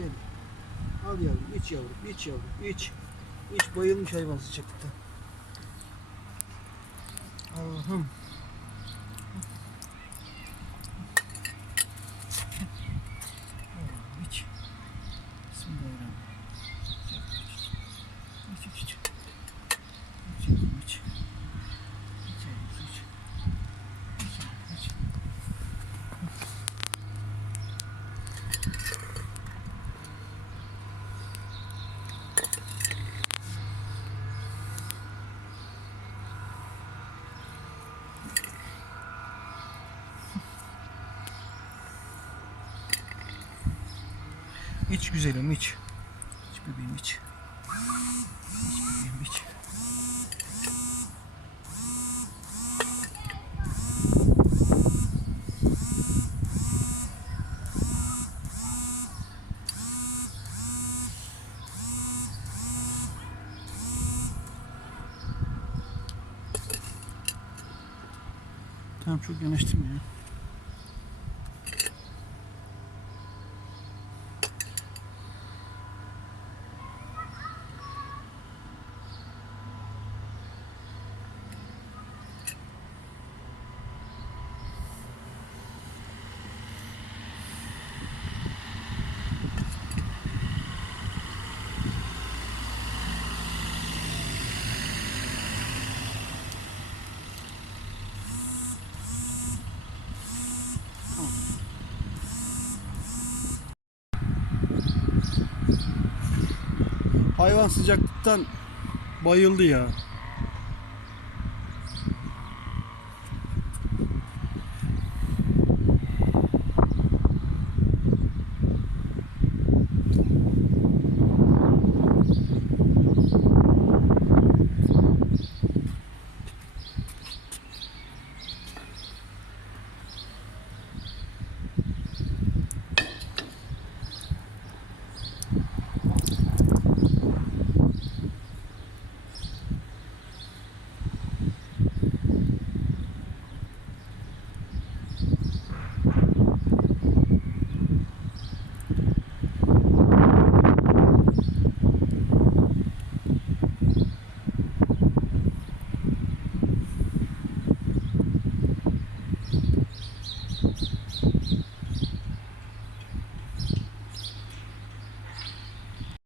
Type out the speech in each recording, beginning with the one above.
Gel. Al yavrum, iç yavrum, iç yavrum, iç. İç bayılmış hayvan sıcaklıktan. Allah'ım. Oğlum, iç. Bismillahirrahmanirrahim. İç, iç, iç. İç yavrum, iç. İç yavrum, su iç. İç yavrum, iç. İç güzelim iç. İç bebeğim iç. İç bebeğim iç. Tamam çok yanaştım ya. Hayvan sıcaklıktan bayıldı ya.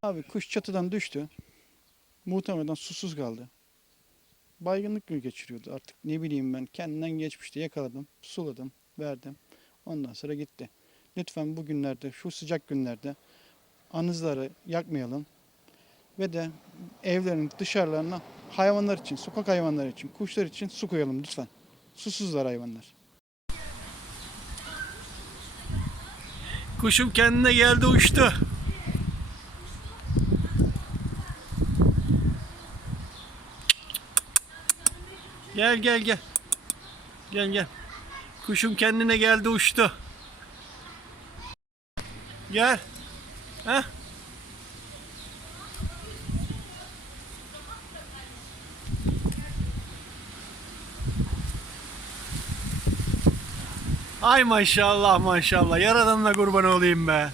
Abi kuş çatıdan düştü. Muhtemelen susuz kaldı. Baygınlık mı geçiriyordu artık ne bileyim ben kendinden geçmişti yakaladım suladım verdim ondan sonra gitti. Lütfen bu günlerde şu sıcak günlerde anızları yakmayalım ve de evlerin dışarılarına hayvanlar için sokak hayvanları için kuşlar için su koyalım lütfen. Susuzlar hayvanlar. Kuşum kendine geldi uçtu. Gel gel gel. Gel gel. Kuşum kendine geldi uçtu. Gel. Ha? Ay maşallah maşallah. Yaradanına kurban olayım be.